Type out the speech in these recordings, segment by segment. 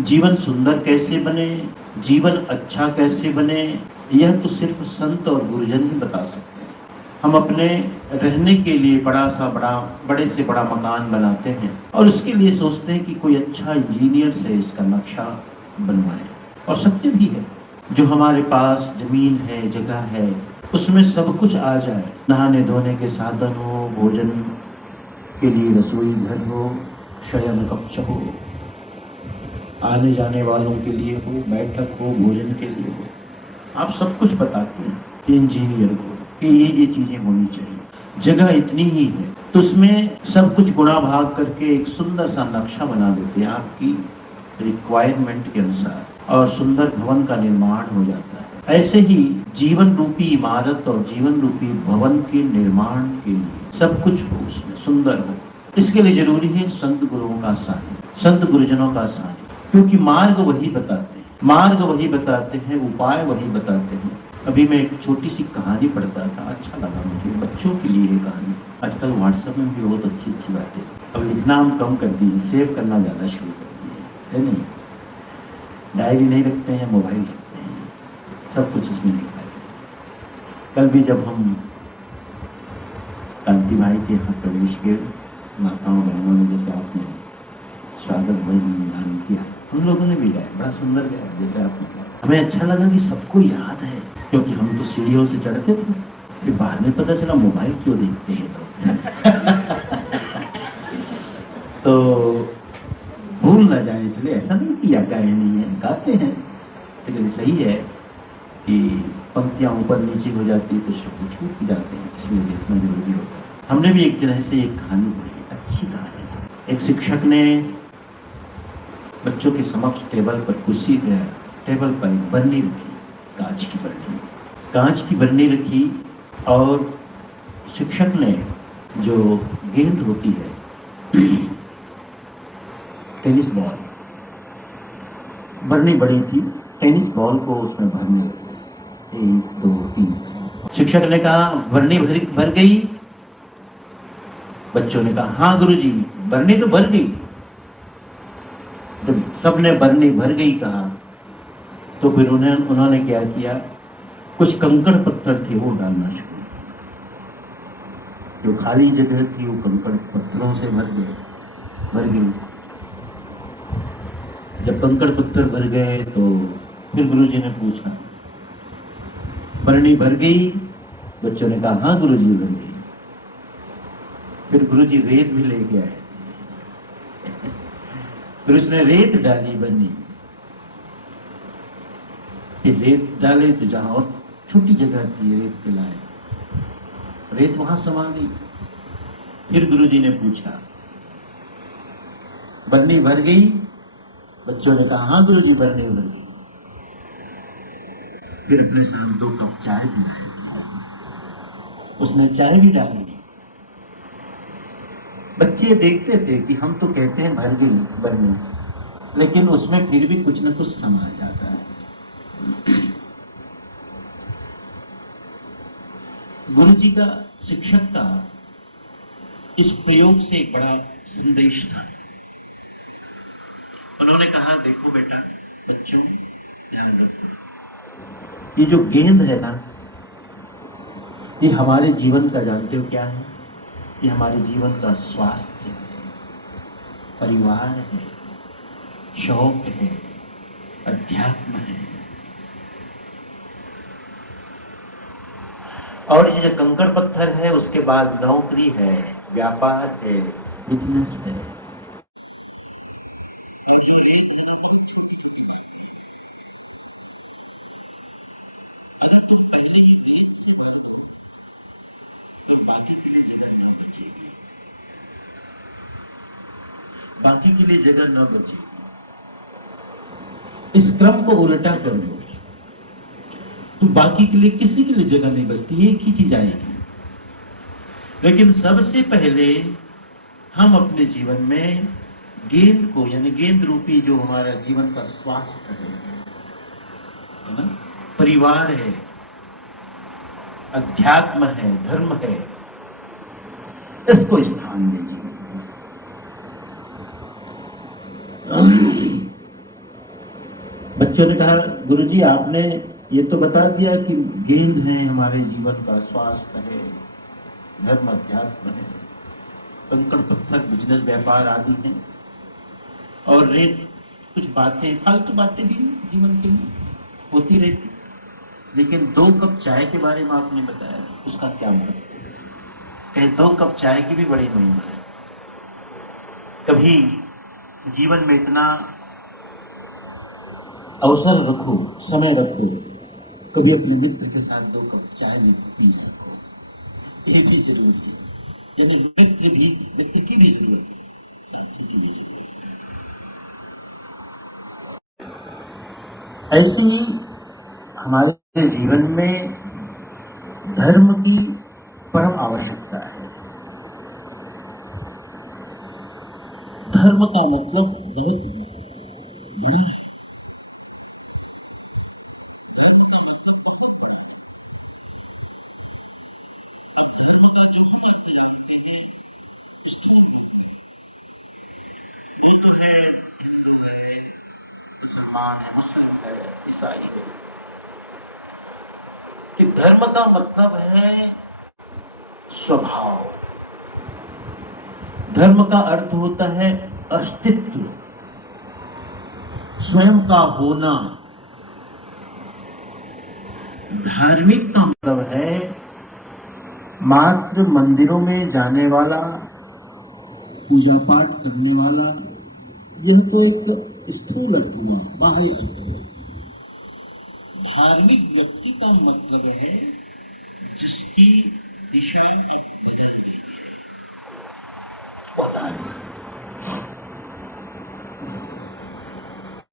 जीवन सुंदर कैसे बने, जीवन अच्छा कैसे बने, यह तो सिर्फ संत और गुरुजन ही बता सकते हैं। हम अपने रहने के लिए बड़े से बड़ा मकान बनाते हैं और उसके लिए सोचते हैं कि कोई अच्छा इंजीनियर से इसका नक्शा बनवाएं, और सत्य भी है। जो हमारे पास जमीन है, जगह है, उसमें सब कुछ आ जाए, नहाने धोने के साधन हो, भोजन के लिए रसोई घर हो, शयन कक्ष हो, आने जाने वालों के लिए हो, बैठक हो, भोजन के लिए हो, आप सब कुछ बताते हैं इंजीनियर को कि ये चीजें होनी चाहिए। जगह इतनी ही है तो उसमें सब कुछ गुणा भाग करके एक सुंदर सा नक्शा बना देते हैं आपकी रिक्वायरमेंट के अनुसार, और सुंदर भवन का निर्माण हो जाता है। ऐसे ही जीवन रूपी इमारत और जीवन रूपी भवन के निर्माण के लिए सब कुछ हो, उसमें सुंदर हो। इसके लिए जरूरी है संत गुरुओं का सानिध्य, संत गुरुजनों का सानिध्य, क्योंकि मार्ग वही बताते हैं, उपाय वही बताते हैं। अभी मैं एक छोटी सी कहानी पढ़ता था, अच्छा लगा मुझे, बच्चों के लिए ये कहानी। आजकल व्हाट्सएप में भी बहुत अच्छी अच्छी बातें, अब लिखना हम कम कर दिए, सेव करना ज़्यादा शुरू कर दिए, है नहीं। डायरी नहीं रखते हैं, मोबाइल रखते हैं, सब कुछ इसमें लिखा रहता है। कल भी जब हम कांति भाई के यहाँ प्रवेश किए, माताओं बहनों ने जैसे आपने स्वागत बलिदान किया, हम लोगों ने भी गाया, बड़ा सुंदर गाया जैसे आपने गाया। हमें अच्छा लगा कि सबको याद है, क्योंकि हम तो सीढ़ियों से चढ़ते थे, फिर बाद में पता चला मोबाइल क्यों देखते हैं लोग। तो भूल ना जाए, इसलिए ऐसा नहीं कि गाए नहीं है, गाते हैं, लेकिन सही है कि पंक्तियां ऊपर नीचे हो जाती है, कुछ शब्द छूट भी जाते हैं, इसलिए देखना जरूरी होता है। हमने भी एक दिन ऐसे एक कहानी पढ़ी, अच्छी कहानी थी। एक शिक्षक ने बच्चों के समक्ष टेबल पर बरनी रखी, कांच की बरनी रखी, और शिक्षक ने जो गेंद होती है, टेनिस बॉल, बरनी बड़ी थी, टेनिस बॉल को उसमें भरने लगे, 1 2 3। शिक्षक ने कहा बरनी भर गई। बच्चों ने कहा हाँ गुरुजी, बरनी तो भर गई। जब सबने बरनी भर गई कहा, तो फिर उन्होंने क्या किया, कुछ कंकड़ पत्थर थे वो डालना शुरू किया। जो खाली जगह थी वो कंकड़ पत्थरों से भर गई। जब कंकड़ पत्थर भर गए तो फिर गुरुजी ने पूछा बरनी भर गई? बच्चों ने कहा हाँ गुरुजी भर गई। फिर गुरुजी रेत भी लेके आए थे, फिर उसने रेत डाली बरनी में। फिर रेत डाले तो जहां और छोटी जगह थी रेत के लाए, रेत वहां समा गई। फिर गुरुजी ने पूछा बरनी भर गई? बच्चों ने कहा हाँ गुरुजी बरनी भर गई। फिर अपने साथ 2 कप चाय बनाए थे, उसने चाय भी डाली। बच्चे देखते थे कि हम तो कहते हैं भर गई बरनी, लेकिन उसमें फिर भी कुछ न कुछ समा जाता है। गुरुजी का, शिक्षक का इस प्रयोग से एक बड़ा संदेश था। उन्होंने कहा देखो बेटा, बच्चों ध्यान रखो, ये जो गेंद है ना, ये हमारे जीवन का, जानते हो क्या है? ये हमारे जीवन का स्वास्थ्य है, परिवार है, शौक है, अध्यात्म है। और ये जो कंकड़ पत्थर है, उसके बाद नौकरी है, व्यापार है, बिजनेस है। बाकी के लिए जगह न बचेगी। इस क्रम को उल्टा कर दो तो बाकी के लिए, किसी के लिए जगह नहीं बचती, एक ही चीज आएगी। लेकिन सबसे पहले हम अपने जीवन में गेंद को, यानी गेंद रूपी जो हमारा जीवन का स्वास्थ्य है ना, परिवार है, अध्यात्म है, धर्म है, इसको स्थान दें जीवन में। बच्चों ने कहा, गुरुजी आपने ये तो बता दिया कि गेंद है हमारे जीवन का, स्वास्थ्य है, धर्म अध्यात्म है, कंकड़ पत्थर बिजनेस व्यापार आदि हैं, और रेत कुछ बातें, फालतू बातें भी जीवन के लिए होती रहती, लेकिन 2 कप चाय के बारे में आपने बताया, उसका क्या मतलब? कहे 2 कप चाय की भी बड़ी महिमा है। कभी जीवन में इतना अवसर रखो, समय रखो, कभी अपने मित्र के साथ 2 कप चाय भी पी सको, ये भी जरूरी है। यानी मित्र की भी जरूरत है, साथी की भी जरूरत है। ऐसे ही हमारे जीवन में धर्म की परम आवश्यकता है। धर्म का मतलब बहुत बड़ा है। ईसाई है कि धर्म का मतलब है स्वभाव। धर्म का अर्थ होता है अस्तित्व, स्वयं का होना। धार्मिक का मतलब है मात्र मंदिरों में जाने वाला, पूजा पाठ करने वाला। यह तो एक स्थूल अर्थ हुआ, बाह्य अर्थ हुआ। धार्मिक व्यक्ति का मतलब है जिसकी दिशा पता नहीं।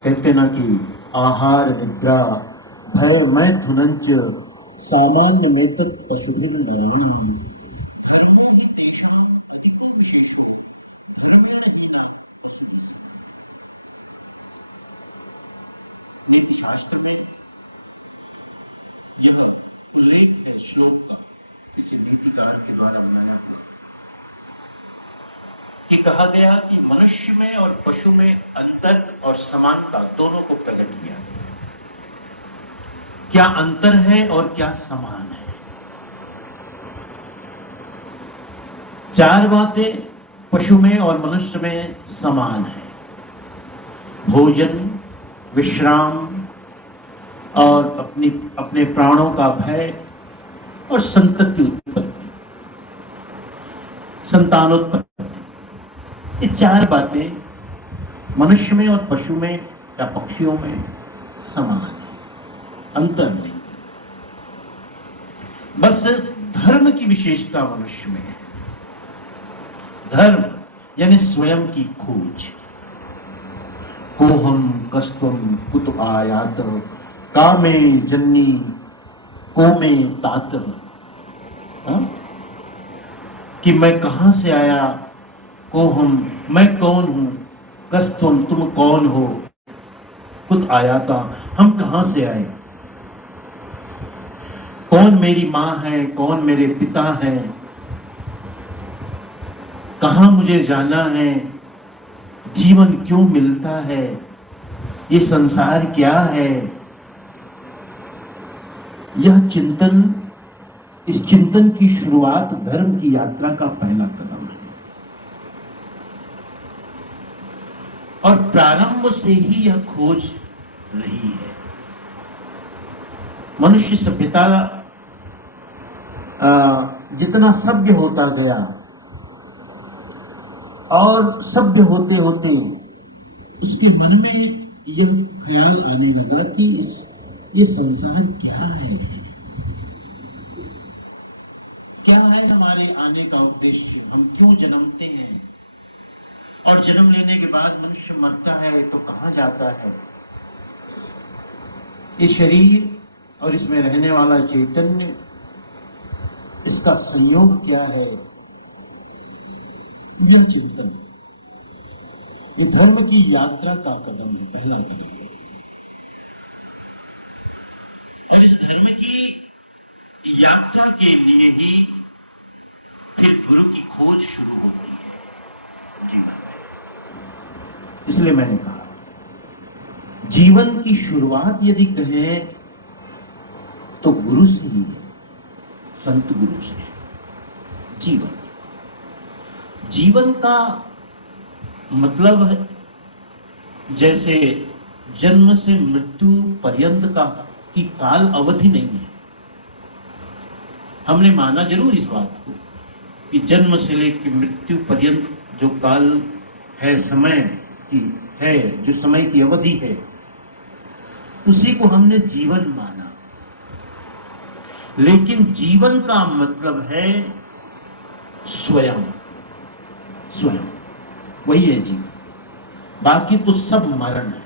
कहते ना कि आहार निद्रा भय मैथुनंच सामान्य में तक पशुभिन दरणम। नीति शास्त्र में यह लेख या श्लोक इसे नीतिकार के द्वारा बनाया कि कहा गया कि मनुष्य में और पशु में अंतर और समानता दोनों को प्रकट किया। क्या अंतर है और क्या समान है? 4 बातें पशु में और मनुष्य में समान है। भोजन, विश्राम और अपने प्राणों का भय और संतति उत्पत्ति, संतानोत्पत्ति। ये 4 बातें मनुष्य में और पशु में या पक्षियों में समान है, अंतर नहीं। बस धर्म की विशेषता मनुष्य में है। धर्म यानी स्वयं की खोज। कोहम कस्तम कुत आयात कामे जन्नी कोमे तात। कि मैं कहां से आया, कोहम मैं कौन हूं, कस्तम तुम कौन हो, कुत आयाता हम कहां से आए, कौन मेरी मां है, कौन मेरे पिता है, कहां मुझे जाना है, जीवन क्यों मिलता है, ये संसार क्या है। यह चिंतन, इस चिंतन की शुरुआत धर्म की यात्रा का पहला कदम है। और प्रारंभ से ही यह खोज रही है। मनुष्य सभ्यता जितना सभ्य होता गया और सभ्य होते होते उसके मन में यह ख्याल आने लगा कि ये संसार क्या है, क्या है हमारे आने का उद्देश्य, हम क्यों जन्मते हैं, और जन्म लेने के बाद मनुष्य मरता है तो कहां जाता है। ये शरीर और इसमें रहने वाला चैतन्य, इसका संयोग क्या है, यह चिंतन ये धर्म की यात्रा का कदम है, पहला कदम है। और इस धर्म की यात्रा के लिए ही फिर गुरु की खोज शुरू होती है जीवन में। इसलिए मैंने कहा जीवन की शुरुआत यदि कहें तो गुरु से ही है, संत गुरु से। जीवन का मतलब है जैसे जन्म से मृत्यु पर्यंत का की काल अवधि नहीं है। हमने माना जरूर इस बात को कि जन्म से लेकर मृत्यु पर्यंत जो काल है, समय की है, जो समय की अवधि है, उसी को हमने जीवन माना। लेकिन जीवन का मतलब है स्वयं, वही है जीवन। बाकी तो सब मरण है।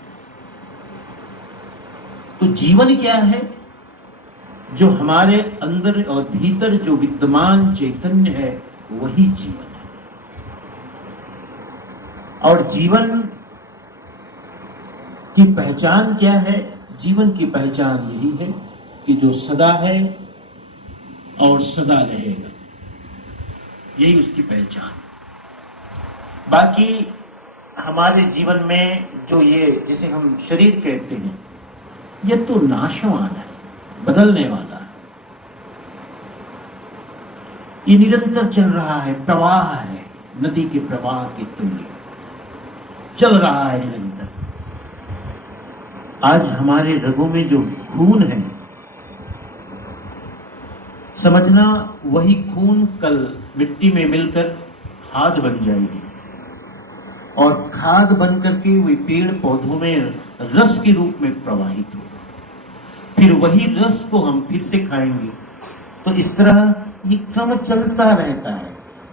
तो जीवन क्या है? जो हमारे अंदर और भीतर जो विद्यमान चैतन्य है, वही जीवन है। और जीवन की पहचान क्या है? जीवन की पहचान यही है कि जो सदा है और सदा रहेगा, यही उसकी पहचान है। बाकी हमारे जीवन में जो ये जिसे हम शरीर कहते हैं, ये तो नाशवान है, बदलने वाला है। ये निरंतर चल रहा है, प्रवाह है, नदी के प्रवाह के तुल्य चल रहा है निरंतर। आज हमारे रगों में जो खून है, समझना वही खून कल मिट्टी में मिलकर खाद बन जाएगी, और खाद बन करके वे पेड़ पौधों में रस के रूप में प्रवाहित होगा। फिर वही रस को हम फिर से खाएंगे। तो इस तरह ये क्रम चलता रहता है।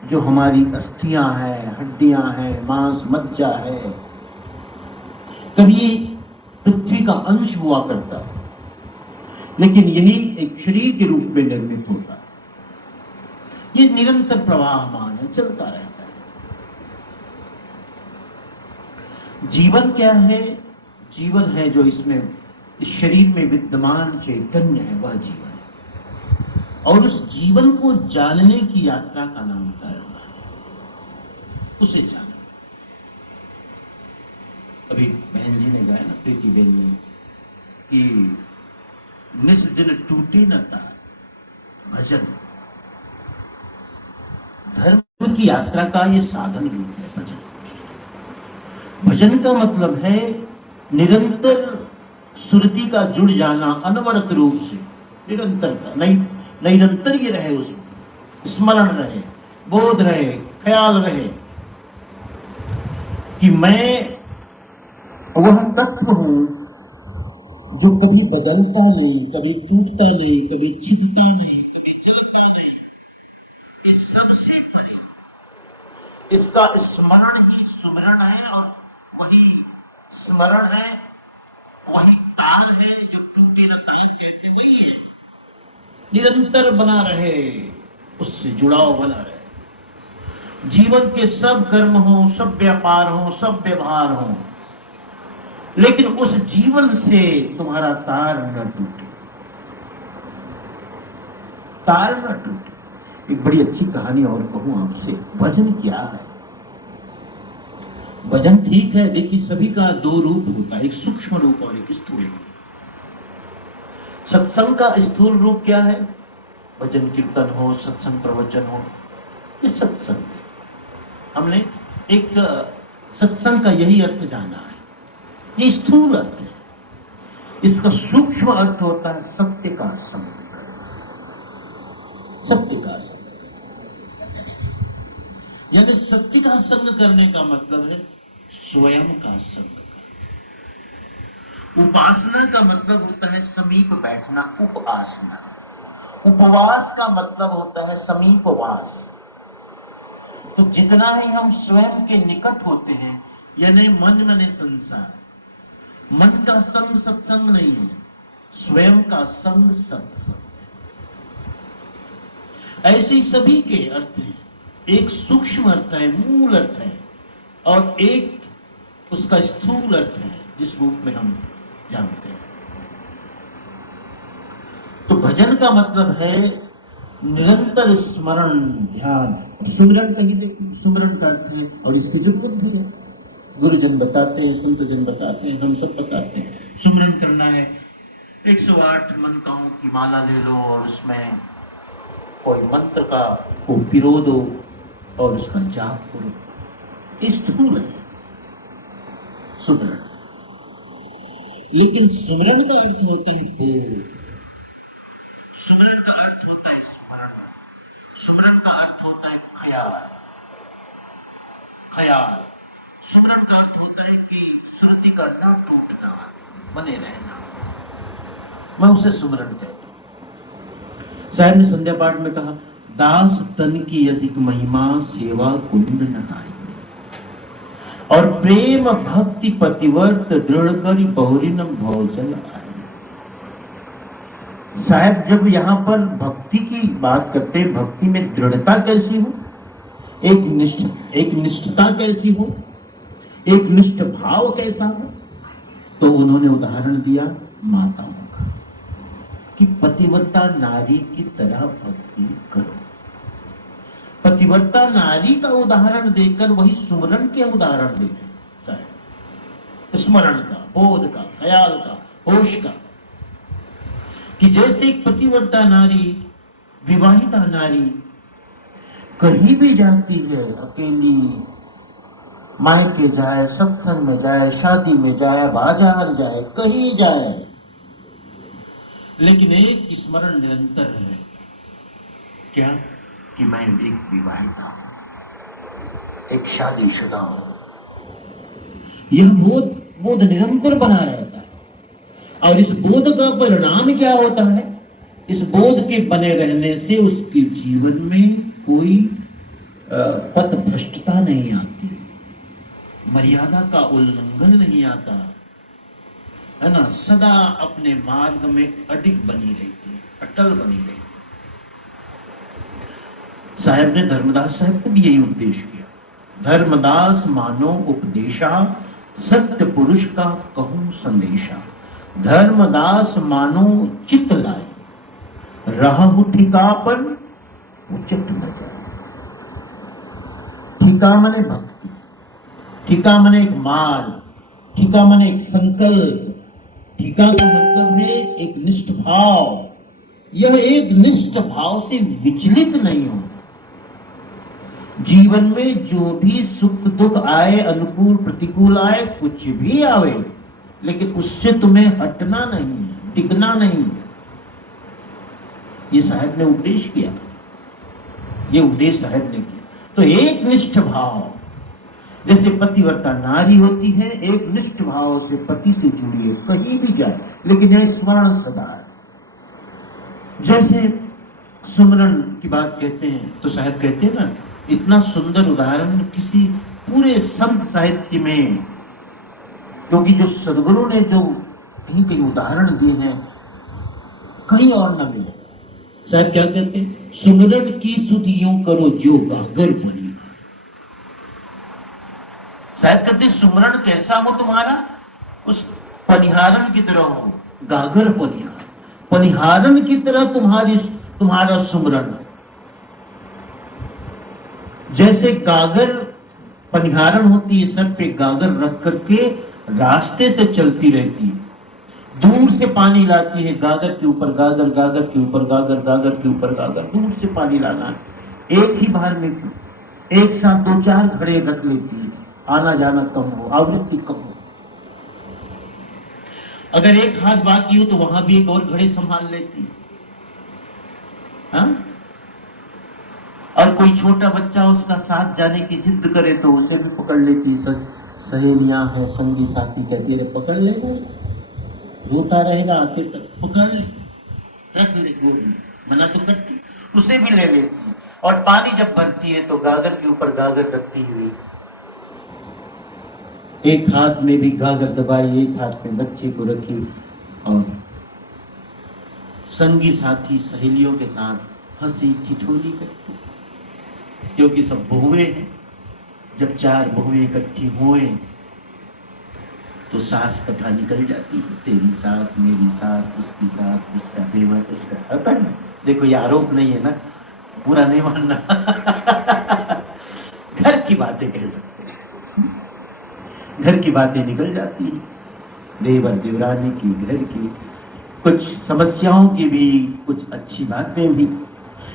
जो हमारी अस्थियां हैं, हड्डियां हैं, मांस मज्जा है, कभी पृथ्वी का अंश हुआ करता, लेकिन यही एक शरीर के रूप में निर्मित होता है। ये निरंतर प्रवाहमान है, चलता रहता है। जीवन क्या है? जीवन है जो इसमें इस शरीर में विद्यमान चैतन्य है, वह जीवन है। और उस जीवन को जानने की यात्रा का नाम धर्म है। उसे जानना। अभी बहन जी ने गाया ना, प्रीति बेन ने, कि निस दिन टूटे न तार भजन। धर्म की यात्रा का ये साधन रूप है भजन। भजन का मतलब है निरंतर सुरति का जुड़ जाना, अनवरत रूप से निरंतरता, निरंतर ये रहे, उसमें स्मरण रहे, बोध रहे, ख्याल रहे कि मैं वह तत्व हूं जो कभी बदलता नहीं, कभी टूटता नहीं, कभी छिपता नहीं, कभी चलता नहीं। इस सबसे परे इसका स्मरण ही सुमरण है, और वही स्मरण है, वही तार है जो टूटे न तार कहते, वही है। निरंतर बना रहे, उससे जुड़ाव बना रहे। जीवन के सब कर्म हो, सब व्यापार हो, सब व्यवहार हो, लेकिन उस जीवन से तुम्हारा तार न टूटे, तार न टूटे। एक बड़ी अच्छी कहानी और कहूं आपसे। भजन क्या है? भजन ठीक है, देखिए सभी का दो रूप होता है, एक सूक्ष्म रूप और एक स्थूल रूप। सत्संग का स्थूल रूप क्या है? भजन कीर्तन हो, सत्संग प्रवचन हो, ये सत्संग है। हमने एक सत्संग का यही अर्थ जाना है, ये स्थूल अर्थ है। इसका सूक्ष्म अर्थ होता है सत्य का संग करना, सत्य का संग करना। यानी सत्य का संग करने का मतलब है स्वयं का संग करना। उपासना का मतलब होता है समीप बैठना, उपासना। उपवास का मतलब होता है समीपवास। तो जितना ही हम स्वयं के निकट होते हैं, यानी मन मने संसार, मन का संग सत्संग नहीं है, स्वयं का संग सत्संग है। ऐसे ही सभी के अर्थ हैं। एक सूक्ष्म अर्थ है, मूल अर्थ है, और एक उसका स्थूल अर्थ है, जिस रूप में हम जानते हैं। तो भजन का मतलब है निरंतर स्मरण, ध्यान। सुमिरन कहीं देखिए, सुमिरन का अर्थ है, और इसकी जरूरत भी है। गुरुजन बताते हैं, संतजन बताते हैं, हम सब बताते हैं। सुमरन करना है, 108 मंत्राओं की माला ले लो और उसमें कोई मंत्र का को पिरो दो और उसका जाप करो। स्थूल है सुमरन, लेकिन सुमरन का अर्थ होता है बोध। सुमरन का अर्थ होता है स्मरण। सुमरन का अर्थ होता है ख्याल। ख्याल सुमरन का अर्थ होता है कि श्रुति का न टूटना, बने रहना। मैं उसे सुमरन कहता हूं। साहब ने संध्या पाठ में कहा, दास तन की अधिक महिमा सेवा कुंड नहाई, और प्रेम भक्ति पतिवर्त दृढ़ करी बहुरिन भवजल आए। साहब जब यहां पर भक्ति की बात करते हैं, भक्ति में दृढ़ता कैसी हो, एक निष्ठता कैसी हो, एक निष्ठ भाव कैसा हो, तो उन्होंने उदाहरण दिया माताओं का कि पतिव्रता नारी की तरह भक्ति करो। पतिव्रता नारी का उदाहरण देकर वही सुमरन के उदाहरण दे रहे हैं साहब, स्मरण का, बोध का, ख्याल का, होश का, कि जैसे एक पतिव्रता नारी, विवाहिता नारी कहीं भी जाती है, अकेली मायके जाए, सत्संग में जाए, शादी में जाए, बाजार जाए, कहीं जाए, लेकिन एक स्मरण निरंतर है, क्या कि मैं एक विवाहिता हूं, एक शादीशुदा हूं। यह बोध निरंतर बना रहता है। और इस बोध का परिणाम क्या होता है? इस बोध के बने रहने से उसके जीवन में कोई पथ भ्रष्टता नहीं आती, मर्यादा का उल्लंघन नहीं आता, है ना, सदा अपने मार्ग में अडिग बनी रहती, अटल बनी रहती। साहब ने धर्मदास साहब को भी यही उपदेश किया, धर्मदास मानो उपदेशा, सत्य पुरुष का कहूं संदेशा। धर्मदास मानो चित लाए, रहु ठिका पर उचित न जाए। ठिका मने भक्ति, ठिका मने एक मार्ग, ठिका मने एक संकल्प, ठिका का मतलब है एक निष्ठ भाव। यह एक निष्ठ भाव से विचलित नहीं हो। जीवन में जो भी सुख दुख आए, अनुकूल प्रतिकूल आए, कुछ भी आवे, लेकिन उससे तुम्हें हटना नहीं, टिकना नहीं। ये साहब ने उपदेश किया, ये उपदेश साहब ने किया। तो एक निष्ठ भाव, जैसे पतिव्रता नारी होती है, एक निष्ठ भाव से पति से जुड़ी है, कहीं भी जाए, लेकिन यह स्मरण सदा है। जैसे सुमरन की बात कहते हैं तो साहब कहते हैं ना, इतना सुंदर उदाहरण किसी पूरे संत साहित्य में, क्योंकि जो सदगुरु ने जो कहीं कहीं उदाहरण दिए हैं कहीं और न मिले। साहब क्या कहते हैं? सुमरन की सुधियों करो जो गागर पनिहार। साहब कहते हैं सुमरन कैसा हो तुम्हारा? उस पनिहारन की तरह हो, गागर पनिहार, पनिहारन की तरह तुम्हारा सुमरन। जैसे गागर पनिहारन होती है, सर पे गागर रख करके रास्ते से चलती रहती है, दूर से पानी लाती है, गागर के ऊपर गागर, गागर के ऊपर गागर, गागर के ऊपर गागर, दूर से पानी लाना है। एक ही बार में एक साथ 2-4 घड़े रख लेती है, आना जाना कम हो, आवृत्ति कम हो। अगर एक हाथ बाकी हो तो वहां भी एक और घड़े संभाल लेती है। हाँ? और कोई छोटा बच्चा उसका साथ जाने की जिद करे तो उसे भी पकड़ लेती। सहेलियां हैं, संगी साथी कहती है पकड़ ले, रोता रहेगा आते तक, पकड़ ले, रख ले गोद में, मना तो करती, उसे भी ले लेती। और पानी जब भरती है तो गागर के ऊपर गागर रखती हुई, एक हाथ में भी गागर दबाई, एक हाथ में बच्चे को रखी, और संगी साथी सहेलियों के साथ हंसी ठिठोली करती, क्योंकि सब बहुएं हैं। जब 4 बहुएं इकट्ठी हुए तो सास कथा निकल जाती है, तेरी सास, मेरी सास, उसकी सास, उसका देवर, उसका, होता है ना। देखो ये आरोप नहीं है ना, पूरा नहीं मानना घर की बातें कह सकते हैं। घर की बातें निकल जाती हैं, देवर देवरानी की, घर की, कुछ समस्याओं की भी, कुछ अच्छी बातें भी।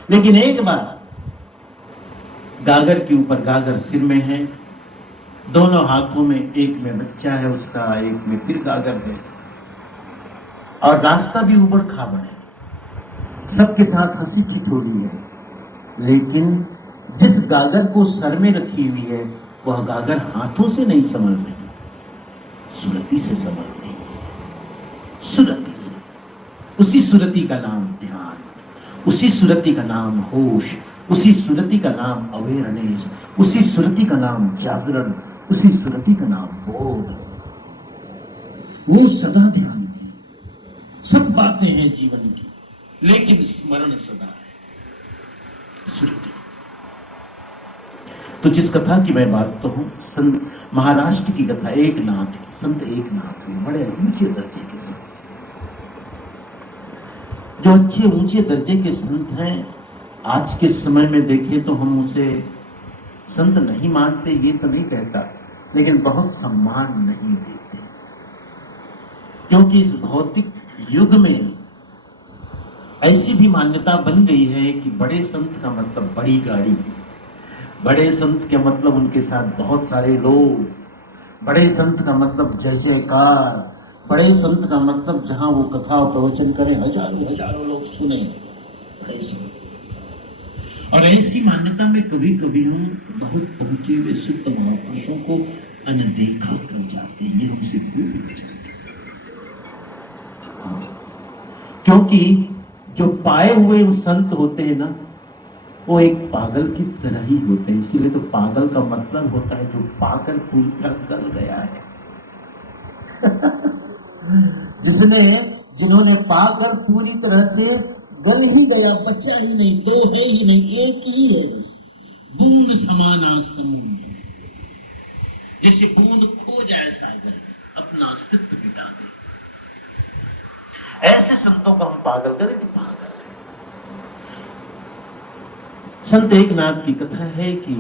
लेकिन एक बात, गागर के ऊपर गागर सिर में है, दोनों हाथों में, एक में बच्चा है उसका, एक में फिर गागर है, और रास्ता भी उबड़ खाबड़ है, सबके साथ हंसी ठिठोली है। लेकिन जिस गागर को सर में रखी हुई है, वह गागर हाथों से नहीं संभल रही, सुरती से संभल रही है, सुरती से। उसी सुरती का नाम ध्यान, उसी सुरती का नाम होश, उसी सुरती का नाम अवेयरनेस, उसी सुरती का नाम जागरण, उसी सुरती का नाम बोध। वो सदा ध्यान में, सब बातें हैं जीवन की, लेकिन स्मरण सदा है सुरती। तो जिस कथा की मैं बात तो हूं, संत महाराष्ट्र की कथा, एकनाथ, संत एकनाथ हुए, बड़े ऊंचे दर्जे के संत। जो अच्छे ऊंचे दर्जे के संत हैं, आज के समय में देखें तो हम उसे संत नहीं मानते, ये तो नहीं कहता, लेकिन बहुत सम्मान नहीं देते, क्योंकि इस भौतिक युग में ऐसी भी मान्यता बन गई है कि बड़े संत का मतलब बड़ी गाड़ी, बड़े संत के मतलब उनके साथ बहुत सारे लोग, बड़े संत का मतलब जय जयकार, बड़े संत का मतलब जहां वो कथा और प्रवचन करें हजारों हजारों लोग सुने, बड़े संत। और ऐसी मान्यता में कभी कभी हम बहुत पहुंचे हुए शुद्ध महापुरुषों को अनदेखा कर जाते हैं, ये हमसे भूल जाते हैं। क्योंकि जो पाए हुए संत होते हैं ना, वो एक पागल की तरह ही होते हैं। इसीलिए तो पागल का मतलब होता है जो पाकर पूरी तरह गल गया है। जिन्होंने पाकर पूरी तरह से गल ही गया, बचा ही नहीं, दो है ही नहीं, एक ही है बस। बूंद समाना समुद्र, जैसे बूंद खो जाए सागर, अपना अस्तित्व मिटा दे, ऐसे संतों को हम पागल करें तो पागल। संत एकनाथ की कथा है कि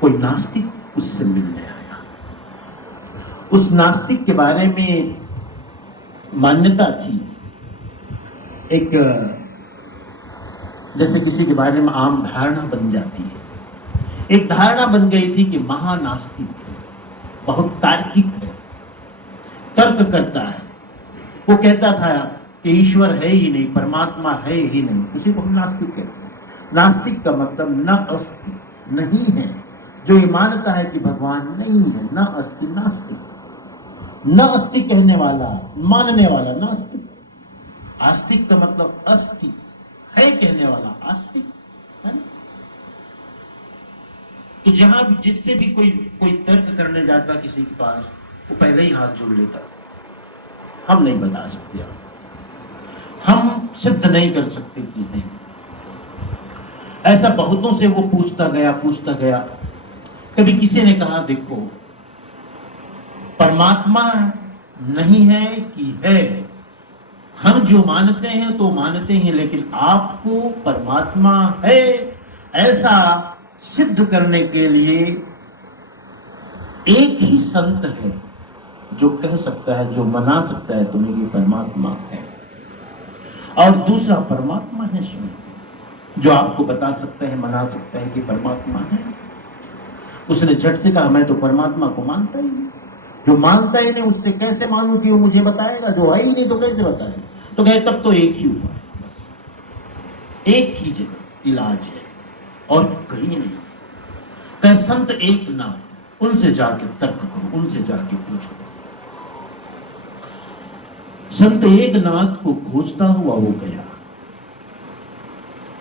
कोई नास्तिक उससे मिलने आया। उस नास्तिक के बारे में मान्यता थी, एक जैसे किसी के बारे में आम धारणा बन जाती है, एक धारणा बन गई थी कि महानास्तिक है, बहुत तार्किक है, तर्क करता है। वो कहता था कि ईश्वर है ही नहीं, परमात्मा है ही नहीं, उसी को हम नास्तिक कहते हैं। नास्तिक का मतलब न अस्ति, नहीं है, जो ये मानता है कि भगवान नहीं है, न अस्ति नास्तिक। न अस्ति कहने वाला, मानने वाला नास्तिक। आस्तिक का मतलब अस्ति है कहने वाला आस्तिक है ना। तो जहां भी जिससे भी कोई तर्क करने जाता किसी के पास, वो पहले ही हाथ जोड़ लेता था, हम नहीं बता सकते, हम सिद्ध नहीं कर सकते कि नहीं। ऐसा बहुतों से वो पूछता गया। कभी किसी ने कहा देखो, परमात्मा नहीं है कि है, हम जो मानते हैं तो मानते हैं, लेकिन आपको परमात्मा है ऐसा सिद्ध करने के लिए एक ही संत है जो कह सकता है, जो मना सकता है तुम्हें कि परमात्मा है, और दूसरा परमात्मा है स्वयं, जो आपको बता सकता है, मना सकता है कि परमात्मा है। उसने झट से कहा मैं तो परमात्मा को मानता ही नहीं, जो मानता ही नहीं उससे कैसे मानूं कि वो मुझे बताएगा, जो है ही नहीं तो कैसे बताएगा। तो कहे तब तो एक ही हुआ है, बस एक ही जगह इलाज है और कहीं नहीं। कहे संत एकनाथ, उनसे जाके तर्क करो, उनसे जाके पूछो। संत एकनाथ को खोजता हुआ वो गया।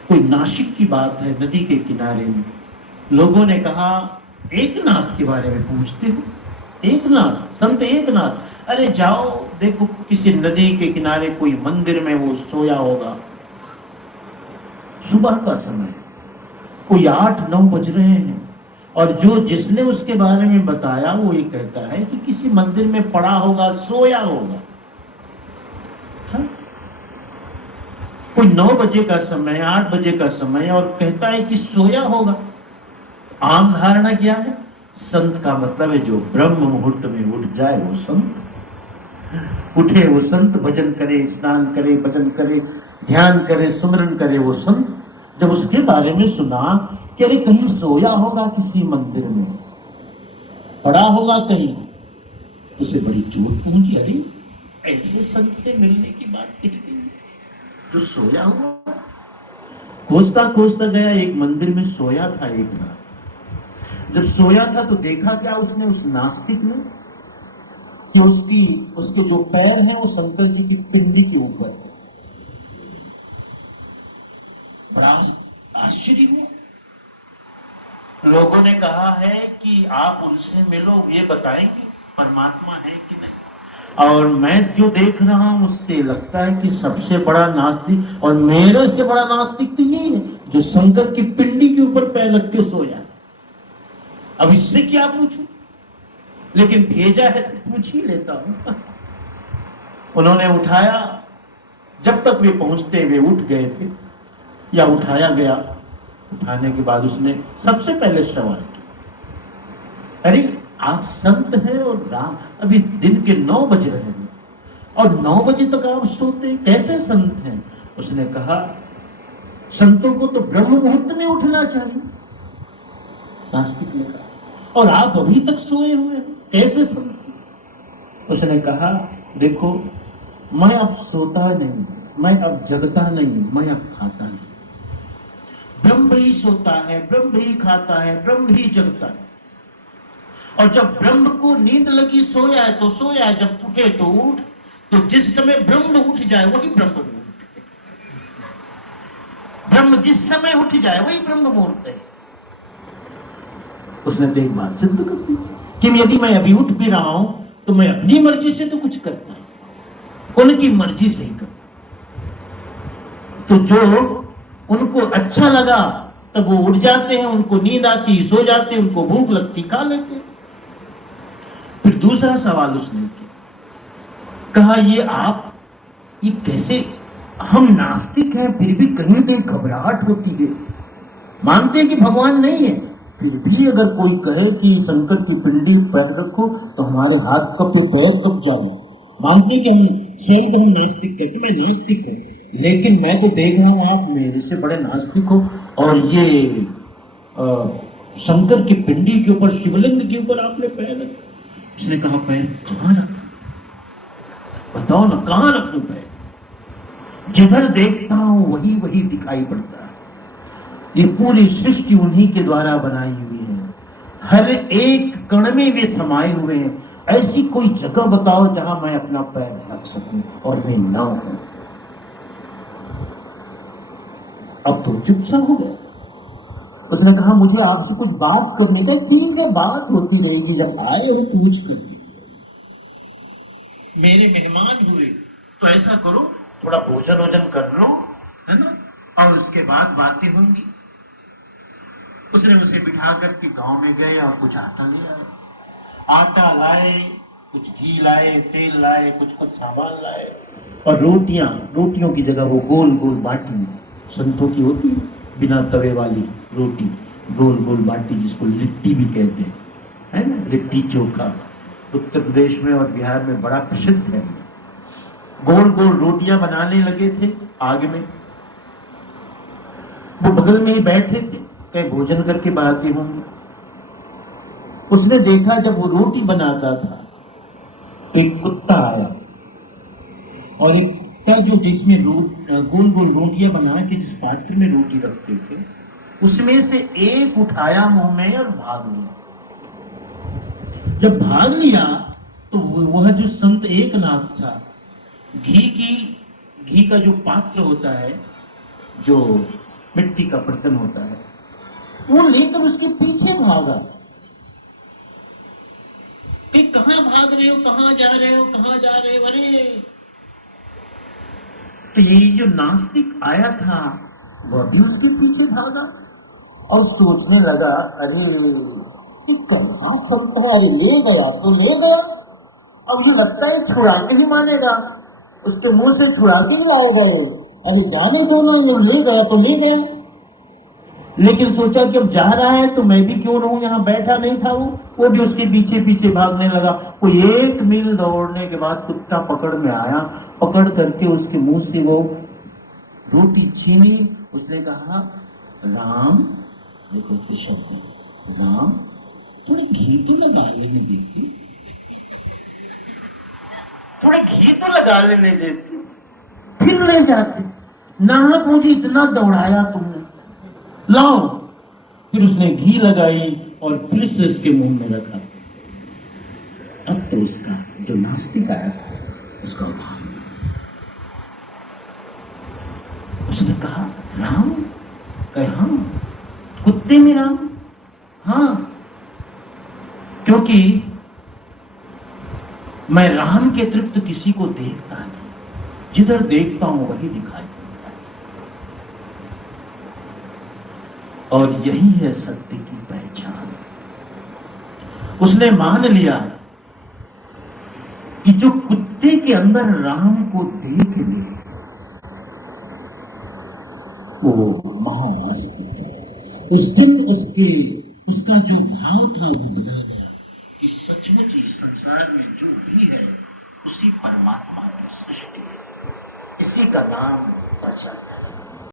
कोई नासिक की बात है, नदी के किनारे में लोगों ने कहा एकनाथ के बारे में पूछते हो, एकनाथ, संत एकनाथ, अरे जाओ देखो किसी नदी के किनारे कोई मंदिर में वो सोया होगा, सुबह का समय, कोई 8-9 बज रहे हैं, और जो जिसने उसके बारे में बताया वो ये कहता है कि किसी मंदिर में पड़ा होगा, सोया होगा। हाँ? कोई 9 बजे का समय, 8 बजे का समय, और कहता है कि सोया होगा। आम धारणा क्या है? संत का मतलब है जो ब्रह्म मुहूर्त में उठ जाए वो संत। उठे वो संत, भजन करे, स्नान करे, भजन करे, ध्यान करे, सुमरन करे वो संत। जब उसके बारे में सुना कि अरे कहीं सोया होगा किसी मंदिर में, पड़ा होगा कहीं, तो उसे बड़ी चोट पहुंची। अरे ऐसे संत से मिलने की बात कही गई जो सोया हुआ। खोजता खोजता गया, एक मंदिर में सोया था एक बार। जब सोया था तो देखा क्या उसने, उस नास्तिक ने, कि उसके जो पैर हैं वो शंकर जी की पिंडी के ऊपर है। बड़ा आश्चर्य हुआ। लोगों ने कहा है कि आप उनसे मिलो, ये बताएंगे परमात्मा है कि नहीं। और मैं जो देख रहा हूं उससे लगता है कि सबसे बड़ा नास्तिक, और मेरे से बड़ा नास्तिक तो यही है जो शंकर की पिंडी के ऊपर पैर रख के सोया। अब इससे क्या पूछूं, लेकिन भेजा है तो पूछ ही लेता हूं। उन्होंने उठाया, जब तक वे पहुंचते वे उठ गए थे या उठाया गया। उठाने के बाद उसने सबसे पहले सवाल किया, अरे आप संत हैं और रात अभी दिन के 9 बज रहे हैं और 9 बजे तक आप सोते, कैसे संत हैं? उसने कहा संतों को तो ब्रह्म मुहूर्त में उठना चाहिए। नास्तिक ने कहा, और आप अभी तक सोए हुए हैं, कैसे संत? उसने कहा देखो, मैं अब सोता नहीं, मैं अब जगता नहीं, मैं अब खाता नहीं। ब्रह्म ही सोता है, ब्रह्म ही खाता है, ब्रह्म ही जगता है। और जब ब्रह्म को नींद लगी, सोया है तो सोया, जब उठे तो उठ। तो जिस समय ब्रह्म उठ जाए वही ब्रह्म मुहूर्त है। ब्रह्म जिस समय उठ जाए वही ब्रह्म मुहूर्त है। उसने तो एक बात सिद्ध कर दी कि यदि मैं अभी उठ भी रहा हूं तो मैं अपनी मर्जी से तो कुछ करता हूं, उनकी मर्जी से ही करता। तो जो उनको अच्छा लगा तब वो उठ जाते हैं, उनको नींद आती सो जाते, उनको भूख लगती खा लेते। फिर दूसरा सवाल उसने किया, कहा ये कैसे, हम नास्तिक हैं फिर भी कहीं कहीं घबराहट होती है, मानते हैं कि भगवान नहीं है, फिर भी अगर कोई कहे कि शंकर की पिंडी पैर रखो तो हमारे हाथ कब पैर कब जाए। मानते कि हम स्वयं को हम नास्तिक कहते, मैं नास्तिक हूं, लेकिन मैं तो देख रहा हूं आप मेरे से बड़े नास्तिक हो, और ये शंकर की पिंडी के ऊपर, शिवलिंग के ऊपर आपने पैर रखा। उसने कहा पैर कहां रखा, बताओ ना कहां रखूं पैर? जिधर देखता हूं वही वही दिखाई पड़ता है। ये पूरी सृष्टि उन्हीं के द्वारा बनाई हुई है, हर एक कण में वे समाये हुए हैं। ऐसी कोई जगह बताओ जहां मैं अपना पैर रख सकूं और वे ना हो। अब तो चुप सा हो गया। उसने कहा मुझे आपसे कुछ बात करने का। ठीक है, बात होती रहेगी, जब आए हो पूछ कर। मेरे मेहमान हुए तो ऐसा करो, थोड़ा भोजन वोजन कर लो, है ना, और उसके बाद बातें होंगी। उसने उसे बिठा करके गांव में गए और कुछ आटा ले आए। आटा लाए, कुछ घी लाए, तेल लाए, कुछ कुछ सामान लाए, और रोटियों की जगह वो गोल गोल बाटी संतों की होती है, बिना तवे वाली रोटी, गोल गोल बाटी, जिसको लिट्टी भी कहते हैं, है ना, लिट्टी चोखा। उत्तर प्रदेश में और बिहार में बड़ा प्रसिद्ध है। गोल गोल रोटियां बनाने लगे थे आग में। वो बगल में ही बैठे थे, कहीं भोजन करके बातें होंगे। उसने देखा जब वो रोटी बनाता था तो एक कुत्ता आया, और एक कुत्ता जो जिसमें गोल गोल रोटियां बना के जिस पात्र में रोटी रखते थे उसमें से एक उठाया मुंह में और भाग लिया। जब भाग लिया तो वह जो संत एकनाथ था, घी का जो पात्र होता है, जो मिट्टी का बर्तन होता है, वो लेकर उसके पीछे भागा कि कहां भाग रहे हो, कहां जा रहे हो, कहां जा रहे हो? अरे तो ये जो नास्तिक आया था वह भी उसके पीछे भागा और सोचने लगा, अरे ये कैसा संत है, अरे ले गया तो ले गया, अब ये लगता है छुड़ा के ही मानेगा, उसके मुंह से छुड़ा के ही लाएगा ये, अरे जाने दो ना, ये ले गया तो ले गया। लेकिन सोचा कि अब जा रहा है तो मैं भी क्यों रहूं, यहाँ बैठा नहीं था वो भी उसके पीछे पीछे भागने लगा। वो 1 मील दौड़ने के बाद कुत्ता पकड़ में आया, पकड़ करके उसके मुंह से वो रोटी छीनी। उसने कहा, राम, देखो उसके शब्द, राम थोड़ा घी तो लगा लेने देती, थोड़ा घी तो लगा लेने देती, फिर ले जाते, नाहक मुझे इतना दौड़ाया तुमने, लाओ। फिर उसने घी लगाई और फिर से उसके मुंह में रखा। अब तो उसका जो नास्तिक आया था उसका उभार मिला। उसने कहा, राम? कहे, हाँ। कुत्ते में राम? हाँ, क्योंकि मैं राम के अतिरिक्त किसी को देखता नहीं, जिधर देखता हूं वही दिखाई देता है। और यही है सत्य की पहचान। उसने मान लिया कि जो कुत्ते के अंदर राम को देख ले वो महाआस्तिक है। उस दिन उसका जो भाव था वो बदल गया कि सचमुच इस संसार में जो भी है उसी परमात्मा की सृष्टि है। इसी का नाम भजन है।